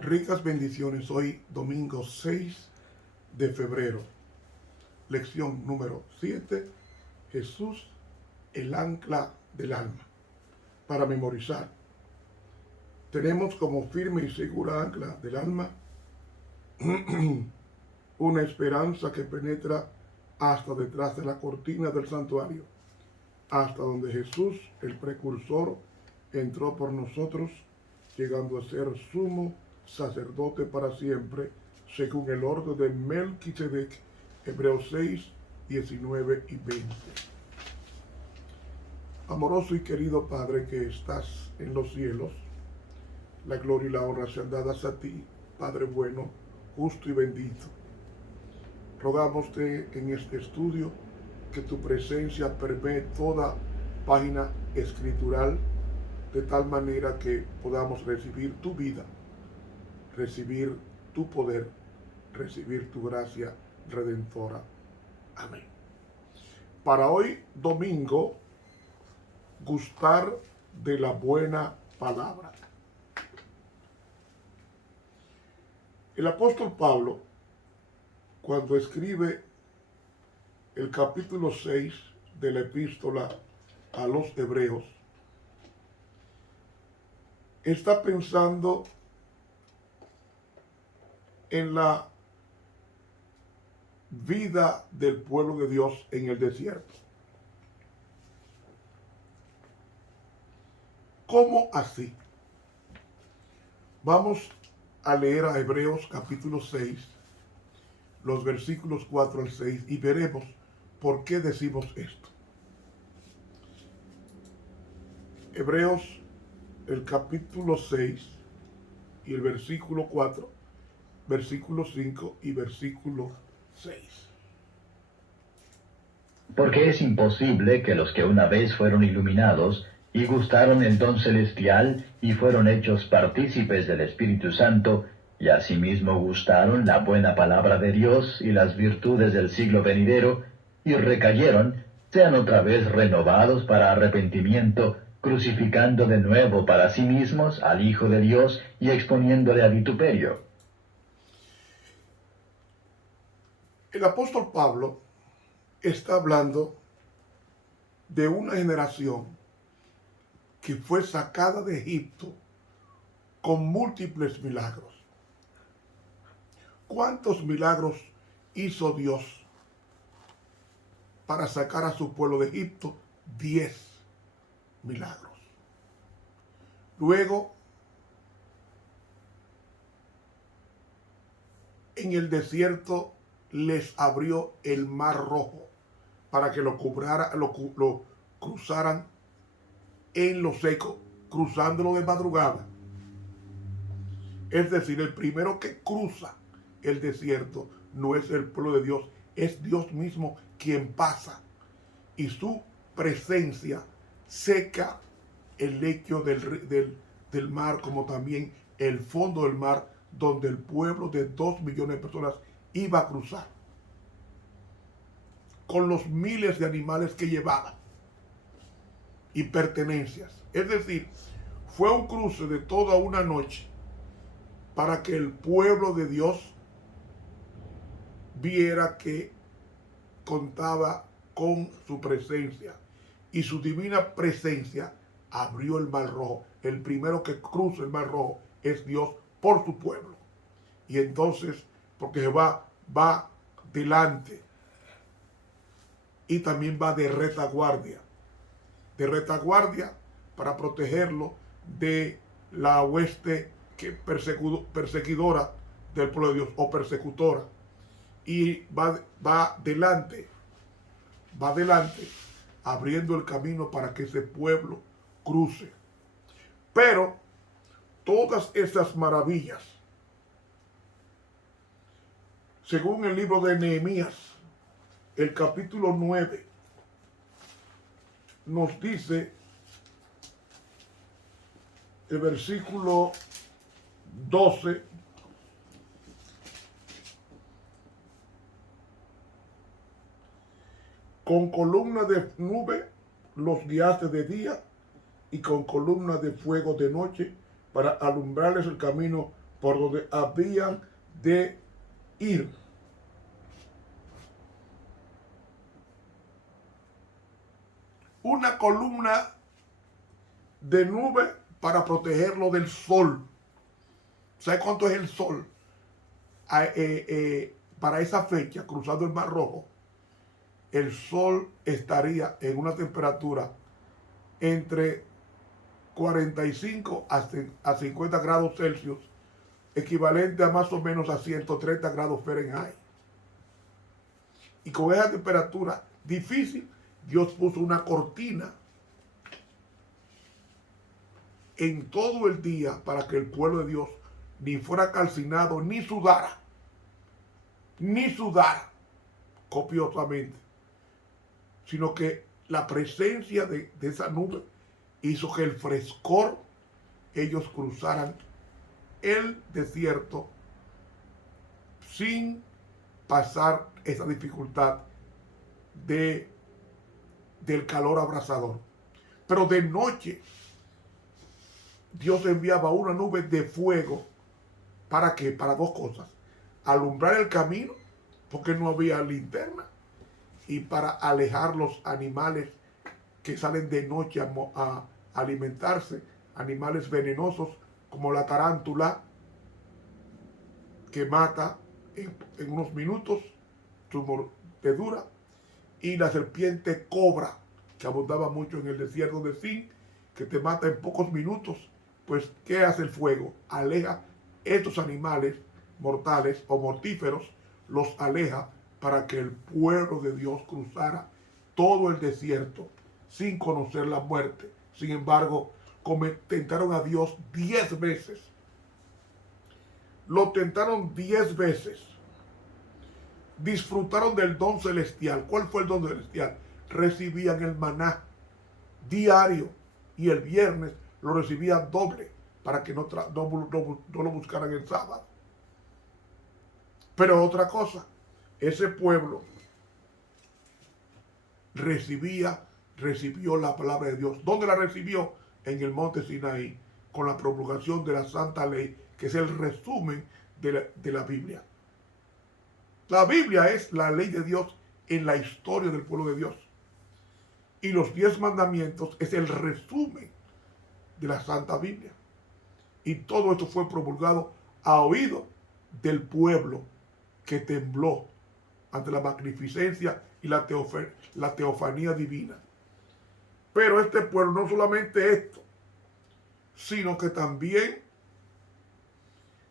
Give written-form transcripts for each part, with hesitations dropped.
Ricas bendiciones hoy, domingo 6 de febrero. Lección número 7. Jesús, el ancla del alma. Para memorizar, tenemos como firme y segura ancla del alma una esperanza que penetra hasta detrás de la cortina del santuario, hasta donde Jesús, el precursor, entró por nosotros, llegando a ser sumo sacerdote para siempre, según el orden de Melquisedec. Hebreos 6, 19 y 20. Amoroso y querido Padre que estás en los cielos, la gloria y la honra sean dadas a ti, Padre bueno, justo y bendito. Rogámoste en este estudio que tu presencia permee toda página escritural, de tal manera que podamos recibir tu vida, recibir tu poder, recibir tu gracia redentora. Amén. Para hoy, domingo, gustar de la buena palabra. El apóstol Pablo, cuando escribe el capítulo 6 de la epístola a los Hebreos, está pensando en la vida del pueblo de Dios en el desierto. ¿Cómo así? Vamos a leer a Hebreos capítulo 6, los versículos 4 al 6, y veremos por qué decimos esto. Hebreos, el capítulo 6 y el versículo 4, versículo 5 y versículo 6. Porque es imposible que los que una vez fueron iluminados y gustaron el don celestial y fueron hechos partícipes del Espíritu Santo, y asimismo gustaron la buena palabra de Dios y las virtudes del siglo venidero, y recayeron, sean otra vez renovados para arrepentimiento, crucificando de nuevo para sí mismos al Hijo de Dios y exponiéndole a vituperio. El apóstol Pablo está hablando de una generación que fue sacada de Egipto con múltiples milagros. ¿Cuántos milagros hizo Dios para sacar a su pueblo de Egipto? 10 milagros. Luego, en el desierto les abrió el mar rojo para que lo cruzaran en lo seco, cruzándolo de madrugada. Es decir, el primero que cruza el desierto no es el pueblo de Dios, es Dios mismo quien pasa, y su presencia seca el lecho del mar, como también el fondo del mar, donde el pueblo de 2 millones de personas iba a cruzar, con los miles de animales que llevaban y pertenencias. Es decir, fue un cruce de toda una noche para que el pueblo de Dios viera que contaba con su presencia, y su divina presencia abrió el mar rojo. El primero que cruza el mar rojo es Dios por su pueblo. Y entonces, porque Jehová va delante y también va de retaguardia para protegerlo de la hueste perseguidora del pueblo de Dios, o persecutora. Y va delante, abriendo el camino para que ese pueblo cruce. Pero todas estas maravillas, según el libro de Nehemías, el capítulo 9, nos dice el versículo 12, Con columnas de nube los guiaste de día y con columnas de fuego de noche para alumbrarles el camino por donde habían de ir. Una columna de nube para protegerlo del sol. ¿Sabe cuánto es el sol? Para esa fecha, cruzando el Mar Rojo, el sol estaría en una temperatura entre 45 a 50 grados Celsius, equivalente a más o menos a 130 grados Fahrenheit. Y con esa temperatura difícil, Dios puso una cortina en todo el día para que el pueblo de Dios ni fuera calcinado, ni sudara copiosamente, sino que la presencia de esa nube hizo que el frescor, ellos cruzaran el desierto sin pasar esa dificultad del calor abrasador. Pero de noche Dios enviaba una nube de fuego. ¿Para qué? Para dos cosas: alumbrar el camino, porque no había linterna, y para alejar los animales que salen de noche a alimentarse, animales venenosos como la tarántula, que mata en unos minutos, su mordedura, y la serpiente cobra, que abundaba mucho en el desierto de Sin, que te mata en pocos minutos. Pues, ¿qué hace el fuego? Aleja estos animales mortales o mortíferos, los aleja para que el pueblo de Dios cruzara todo el desierto sin conocer la muerte. Sin embargo, tentaron a Dios 10 veces. Lo tentaron 10 veces. Disfrutaron del don celestial. ¿Cuál fue el don celestial? Recibían el maná diario y el viernes lo recibían doble para que no lo buscaran el sábado. Pero otra cosa, ese pueblo recibió la palabra de Dios. ¿Dónde la recibió? En el monte Sinaí, con la promulgación de la Santa Ley, que es el resumen de la Biblia. La Biblia es la ley de Dios en la historia del pueblo de Dios. Y los 10 mandamientos es el resumen de la Santa Biblia. Y todo esto fue promulgado a oído del pueblo que tembló ante la magnificencia y la teofanía divina. Pero este pueblo, no solamente esto, sino que también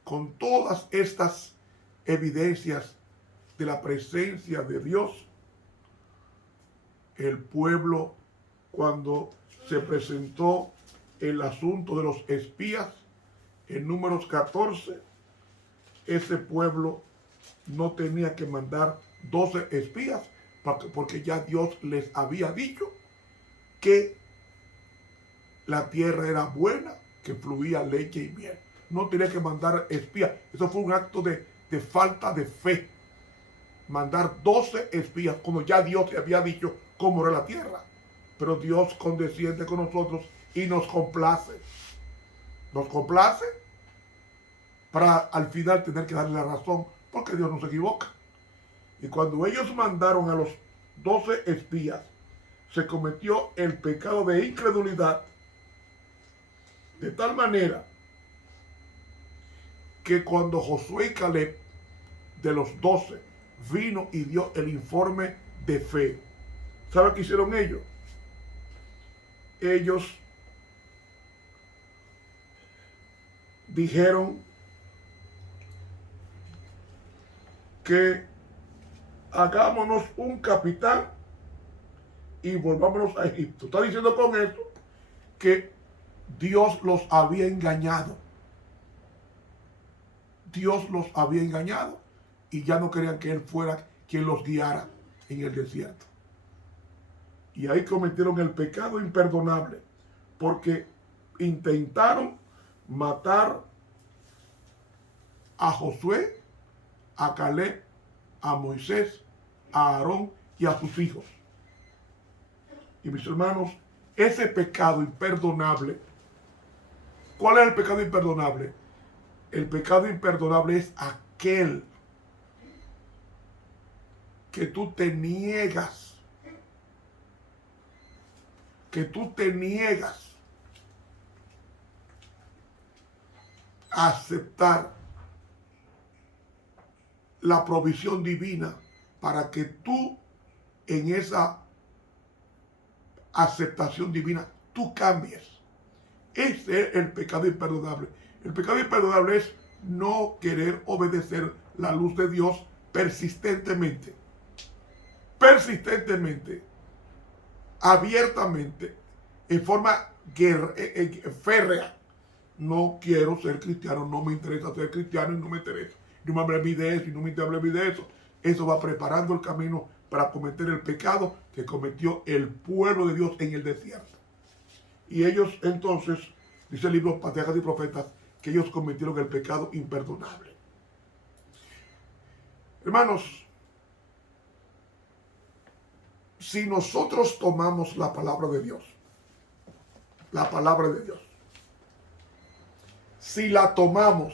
con todas estas evidencias de la presencia de Dios, el pueblo, cuando se presentó el asunto de los espías en Números 14, ese pueblo no tenía que mandar 12 espías, porque ya Dios les había dicho que la tierra era buena, que fluía leche y miel. No tenía que mandar espías. Eso fue un acto de falta de fe. Mandar 12 espías, como ya Dios le había dicho cómo era la tierra. Pero Dios condesciende con nosotros y nos complace. Nos complace para al final tener que darle la razón, porque Dios no se equivoca. Y cuando ellos mandaron a los 12 espías, se cometió el pecado de incredulidad, de tal manera que cuando Josué y Caleb, de los 12, vino y dio el informe de fe, ¿sabe qué hicieron ellos? Ellos dijeron que hagámonos un capitán y volvámonos a Egipto. Está diciendo con esto que Dios los había engañado. Dios los había engañado y ya no querían que Él fuera quien los guiara en el desierto. Y ahí cometieron el pecado imperdonable, porque intentaron matar a Josué, a Caleb, a Moisés, a Aarón y a sus hijos. Y mis hermanos, ese pecado imperdonable, ¿cuál es el pecado imperdonable? El pecado imperdonable es aquel que tú te niegas, a aceptar la provisión divina para que tú en esa aceptación divina tú cambies. Ese es el pecado imperdonable. El pecado imperdonable es no querer obedecer la luz de Dios persistentemente, abiertamente, en forma férrea. No quiero ser cristiano, no me interesa ser cristiano y no me interesa. No me hablé de eso y no me hablé de eso. Eso va preparando el camino para cometer el pecado que cometió el pueblo de Dios en el desierto. Y ellos entonces, dice el libro Patriarcas y Profetas, que ellos cometieron el pecado imperdonable. Hermanos, si nosotros tomamos la palabra de Dios, si la tomamos,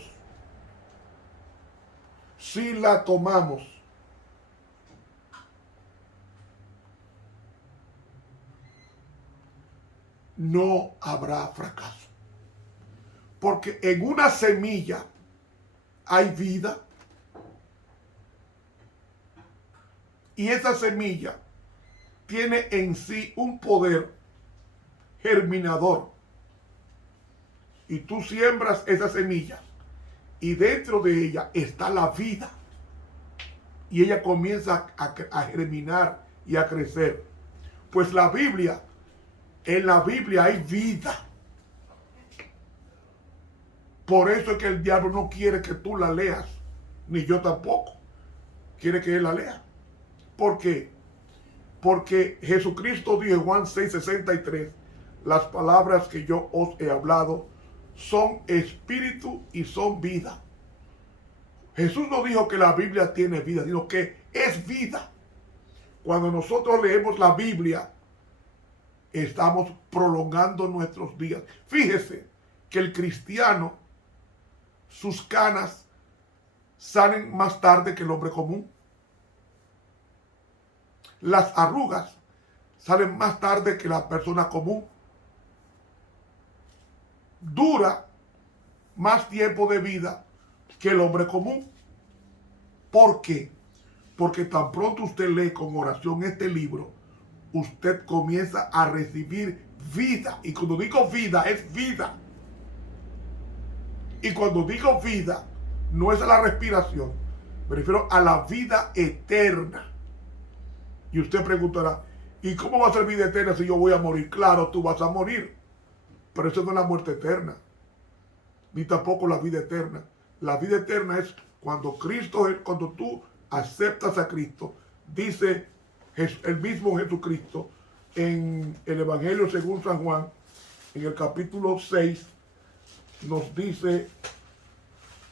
no habrá fracaso. Porque en una semilla hay vida y esa semilla tiene en sí un poder germinador. Y tú siembras esa semilla y dentro de ella está la vida. Y ella comienza a germinar y a crecer. Pues en la Biblia hay vida. Por eso es que el diablo no quiere que tú la leas, ni yo tampoco. Quiere que él la lea. ¿Por qué? Porque Jesucristo dijo en Juan 6:63, las palabras que yo os he hablado son espíritu y son vida. Jesús no dijo que la Biblia tiene vida, sino que es vida. Cuando nosotros leemos la Biblia, estamos prolongando nuestros días. Fíjese que el cristiano, sus canas salen más tarde que el hombre común. Las arrugas salen más tarde que la persona común. Dura más tiempo de vida que el hombre común. ¿Por qué? Porque tan pronto usted lee con oración este libro, usted comienza a recibir vida. Y cuando digo vida, es vida. Y cuando digo vida, no es a la respiración, me refiero a la vida eterna. Y usted preguntará, ¿y cómo va a ser vida eterna si yo voy a morir? Claro, tú vas a morir, pero eso no es la muerte eterna, ni tampoco la vida eterna. La vida eterna es cuando tú aceptas a Cristo. Dice el mismo Jesucristo en el Evangelio según San Juan, en el capítulo 6, nos dice,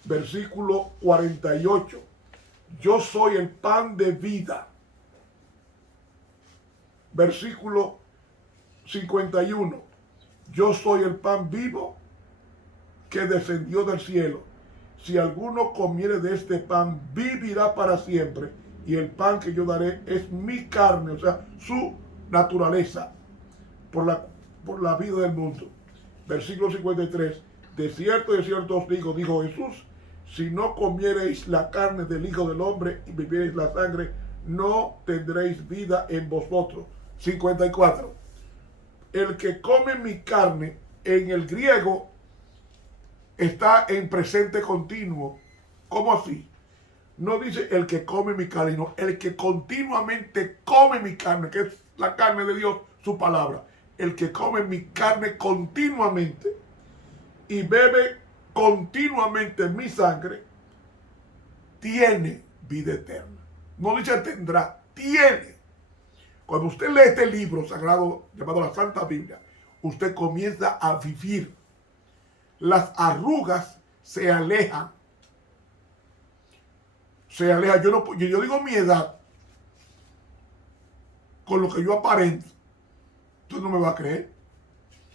versículo 48, yo soy el pan de vida. Versículo 51, yo soy el pan vivo que descendió del cielo. Si alguno comiere de este pan, vivirá para siempre. Y el pan que yo daré es mi carne, o sea, su naturaleza, por la vida del mundo. Versículo 53, de cierto os digo, dijo Jesús, si no comiereis la carne del Hijo del Hombre y bebiereis la sangre, no tendréis vida en vosotros. 54. El que come mi carne, en el griego, está en presente continuo. ¿Cómo así? No dice el que come mi carne, sino el que continuamente come mi carne, que es la carne de Dios, su palabra. El que come mi carne continuamente y bebe continuamente mi sangre, tiene vida eterna. No dice tendrá, tiene. Cuando usted lee este libro sagrado llamado la Santa Biblia, usted comienza a vivir. Las arrugas se alejan. Yo digo mi edad con lo que yo aparento. Tú no me vas a creer.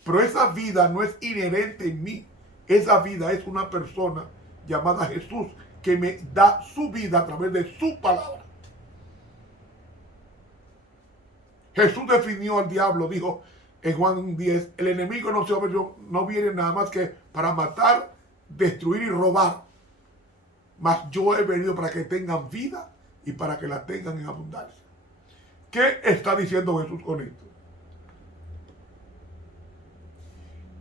Pero esa vida no es inherente en mí. Esa vida es una persona llamada Jesús que me da su vida a través de su palabra. Jesús definió al diablo, dijo en Juan 10, el enemigo no viene nada más que para matar, destruir y robar. Mas yo he venido para que tengan vida y para que la tengan en abundancia. ¿Qué está diciendo Jesús con esto?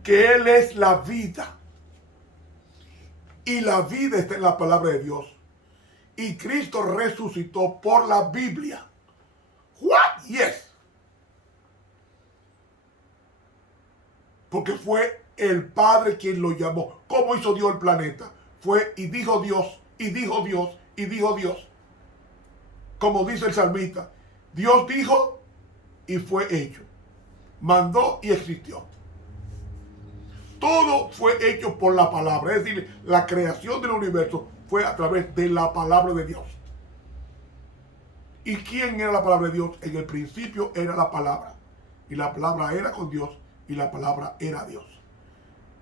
Que Él es la vida. Y la vida está en la palabra de Dios. Y Cristo resucitó por la Biblia. What? Yes. Porque fue el Padre quien lo llamó. ¿Cómo hizo Dios el planeta? Fue y dijo Dios, y dijo Dios, y dijo Dios. Como dice el salmista, Dios dijo y fue hecho. Mandó y existió. Todo fue hecho por la palabra. Es decir, la creación del universo fue a través de la palabra de Dios. ¿Y quién era la palabra de Dios? En el principio era la palabra. Y la palabra era con Dios. Y la palabra era Dios.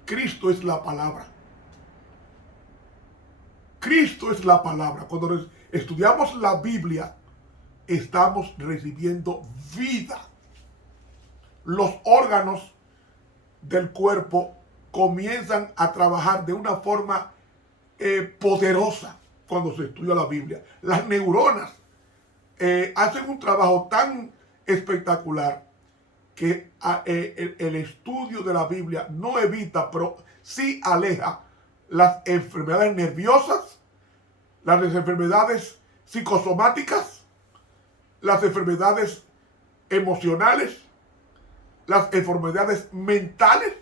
Cristo es la palabra. Cristo es la palabra. Cuando estudiamos la Biblia, estamos recibiendo vida. Los órganos del cuerpo comienzan a trabajar de una forma poderosa cuando se estudia la Biblia. Las neuronas hacen un trabajo tan espectacular que el estudio de la Biblia no evita, pero sí aleja las enfermedades nerviosas, las enfermedades psicosomáticas, las enfermedades emocionales, las enfermedades mentales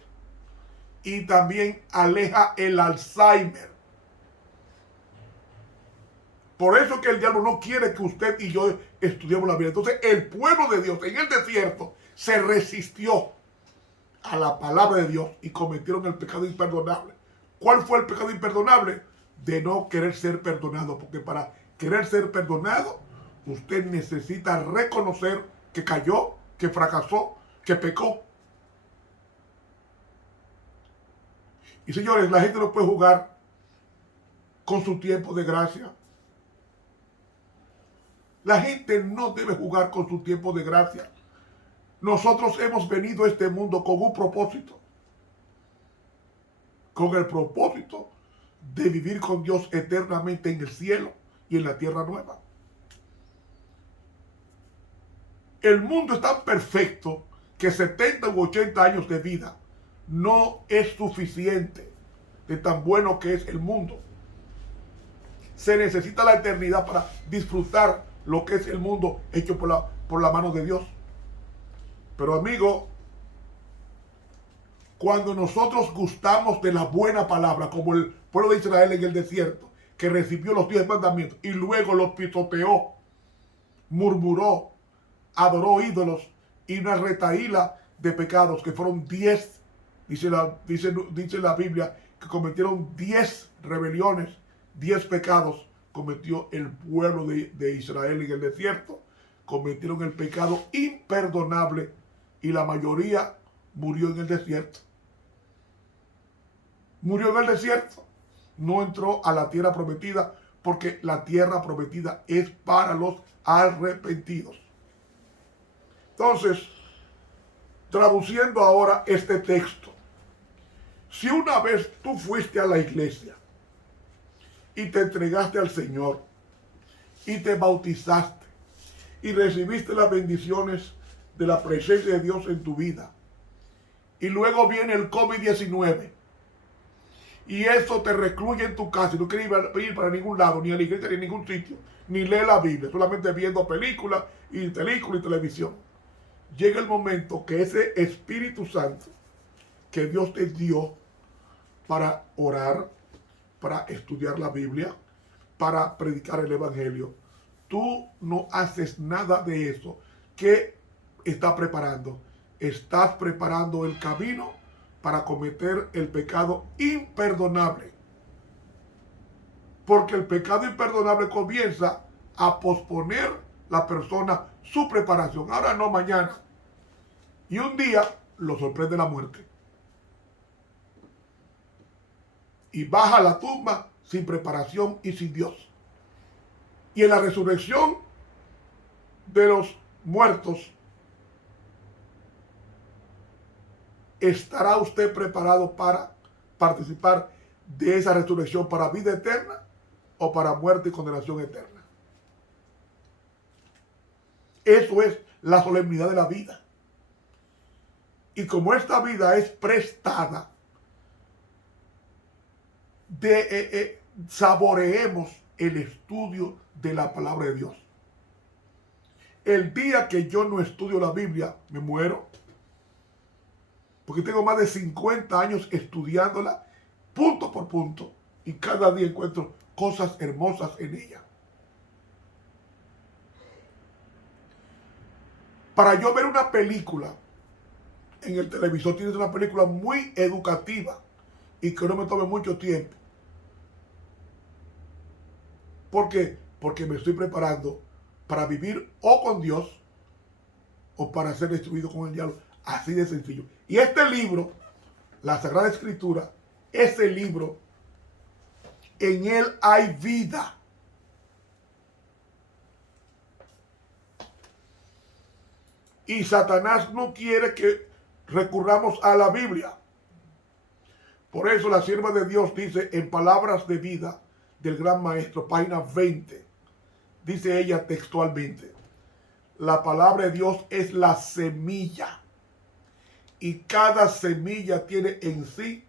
y también aleja el Alzheimer. Por eso que el diablo no quiere que usted y yo estudiemos la Biblia. Entonces el pueblo de Dios en el desierto se resistió a la palabra de Dios y cometieron el pecado imperdonable. ¿Cuál fue el pecado imperdonable? De no querer ser perdonado, porque para querer ser perdonado usted necesita reconocer que cayó, que fracasó, que pecó. Y señores, la gente no puede jugar con su tiempo de gracia. La gente no debe jugar con su tiempo de gracia. Nosotros hemos venido a este mundo con un propósito. Con el propósito de vivir con Dios eternamente en el cielo y en la tierra nueva. El mundo es tan perfecto que 70 u 80 años de vida no es suficiente de tan bueno que es el mundo. Se necesita la eternidad para disfrutar lo que es el mundo hecho por la mano de Dios. Pero amigo, cuando nosotros gustamos de la buena palabra, como el pueblo de Israel en el desierto, que recibió los 10 mandamientos y luego los pisoteó, murmuró, adoró ídolos y una retahíla de pecados que fueron 10, dice la Biblia, que cometieron 10 rebeliones, 10 pecados cometió el pueblo de Israel en el desierto. Cometieron el pecado imperdonable y la mayoría murió en el desierto. Murió en el desierto. No entró a la tierra prometida porque la tierra prometida es para los arrepentidos. Entonces, traduciendo ahora este texto. Si una vez tú fuiste a la iglesia y te entregaste al Señor y te bautizaste y recibiste las bendiciones de la presencia de Dios en tu vida, y luego viene el COVID-19 y eso te recluye en tu casa y no quieres ir para ningún lado, ni a la iglesia, ni a ningún sitio, ni leer la Biblia, solamente viendo películas y televisión, llega el momento que ese Espíritu Santo que Dios te dio para orar, para estudiar la Biblia, para predicar el Evangelio, tú no haces nada de eso. ¿Qué estás preparando? Estás preparando el camino para cometer el pecado imperdonable. Porque el pecado imperdonable comienza a posponer la persona su preparación. Ahora no, mañana. Y un día lo sorprende la muerte. Y baja a la tumba sin preparación y sin Dios. Y en la resurrección de los muertos, ¿estará usted preparado para participar de esa resurrección para vida eterna o para muerte y condenación eterna? Eso es la solemnidad de la vida. Y como esta vida es prestada, saboreemos el estudio de la palabra de Dios. El día que yo no estudio la Biblia, me muero. Porque tengo más de 50 años estudiándola, punto por punto, y cada día encuentro cosas hermosas en ella. Para yo ver una película en el televisor, tiene que ser una película muy educativa y que no me tome mucho tiempo. ¿Por qué? Porque me estoy preparando para vivir o con Dios o para ser destruido con el diablo. Así de sencillo. Y este libro, la Sagrada Escritura, ese libro, en él hay vida. Y Satanás no quiere que recurramos a la Biblia. Por eso la sierva de Dios dice en Palabras de Vida del Gran Maestro, página 20, dice ella textualmente: la palabra de Dios es la semilla, y cada semilla tiene en sí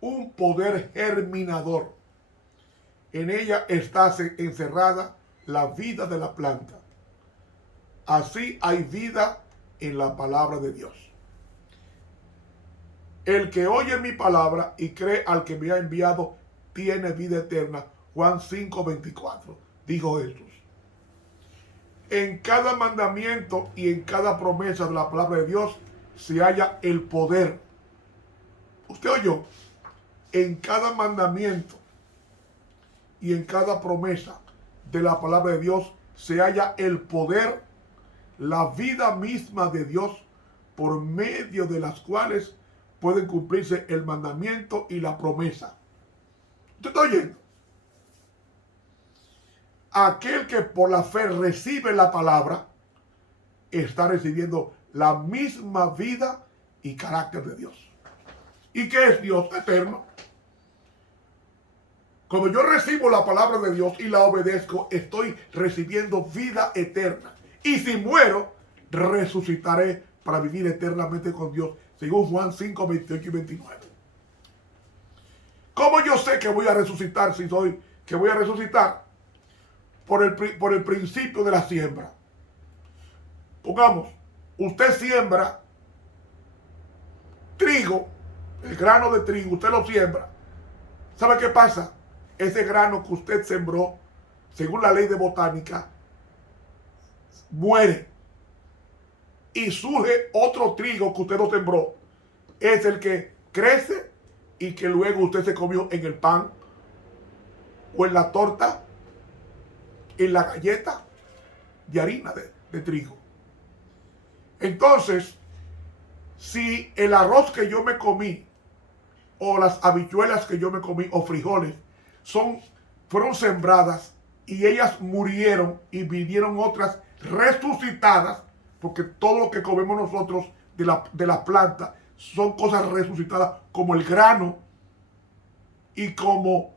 un poder germinador. En ella está encerrada la vida de la planta. Así hay vida en la palabra de Dios. El que oye mi palabra y cree al que me ha enviado tiene vida eterna. Juan 5:24, dijo Jesús. En cada mandamiento y en cada promesa de la palabra de Dios se halla el poder. ¿Usted oyó? En cada mandamiento y en cada promesa de la palabra de Dios se halla el poder, la vida misma de Dios, por medio de las cuales pueden cumplirse el mandamiento y la promesa. ¿Usted está oyendo? Aquel que por la fe recibe la palabra está recibiendo la misma vida y carácter de Dios. ¿Y qué es Dios? Eterno. Cuando yo recibo la palabra de Dios y la obedezco, estoy recibiendo vida eterna. Y si muero, resucitaré para vivir eternamente con Dios, según Juan 5:28 y 29. ¿Cómo yo sé que voy a resucitar si soy que voy a resucitar? Por el principio de la siembra. Pongamos, usted siembra trigo, el grano de trigo, usted lo siembra. ¿Sabe qué pasa? Ese grano que usted sembró, según la ley de botánica, muere. Y surge otro trigo que usted no sembró. Es el que crece y que luego usted se comió en el pan o en la torta, en la galleta de harina de trigo. Entonces, si el arroz que yo me comí, o las habichuelas que yo me comí, o frijoles, fueron sembradas y ellas murieron y vinieron otras resucitadas, porque todo lo que comemos nosotros de la planta son cosas resucitadas, como el grano y como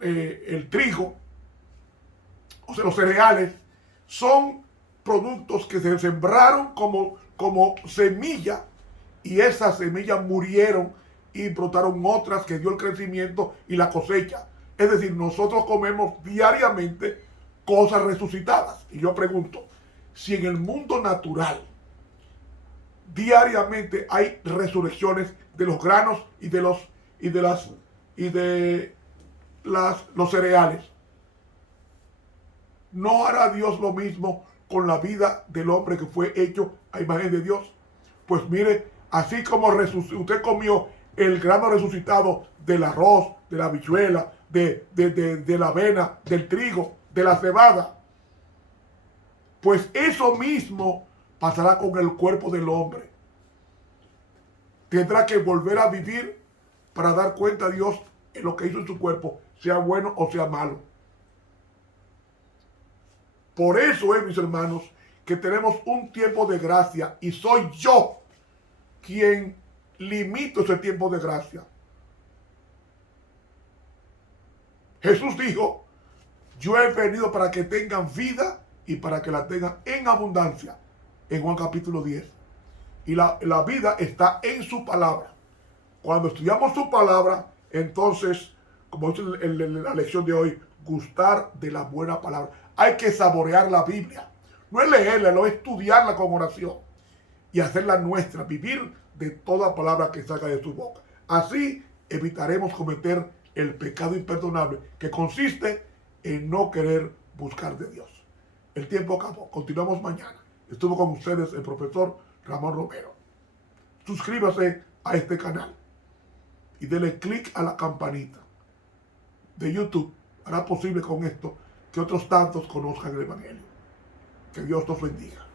el trigo, o sea, los cereales, son productos que se sembraron como semilla, y esas semillas murieron y brotaron otras que dio el crecimiento y la cosecha. Es decir, nosotros comemos diariamente cosas resucitadas. Y yo pregunto, si en el mundo natural diariamente hay resurrecciones de los granos y de los cereales, ¿no hará Dios lo mismo con la vida del hombre que fue hecho a imagen de Dios? Pues mire, así como usted comió el grano resucitado del arroz, de la habichuela, de la avena, del trigo, de la cebada, pues eso mismo pasará con el cuerpo del hombre. Tendrá que volver a vivir para dar cuenta a Dios en lo que hizo en su cuerpo, sea bueno o sea malo. Por eso es, mis hermanos, que tenemos un tiempo de gracia y soy yo quien limito ese tiempo de gracia. Jesús dijo, yo he venido para que tengan vida y para que la tengan en abundancia, en Juan capítulo 10. Y la vida está en su palabra. Cuando estudiamos su palabra, entonces, como dice la lección de hoy, gustar de la buena palabra. Hay que saborear la Biblia. No es leerla, no es estudiarla con oración y hacerla nuestra, vivir de toda palabra que salga de su boca. Así evitaremos cometer el pecado imperdonable que consiste en no querer buscar de Dios. El tiempo acabó. Continuamos mañana. Estuvo con ustedes el profesor Ramón Romero. Suscríbase a este canal y dele clic a la campanita de YouTube. Hará posible con esto que otros tantos conozcan el Evangelio. Que Dios los bendiga.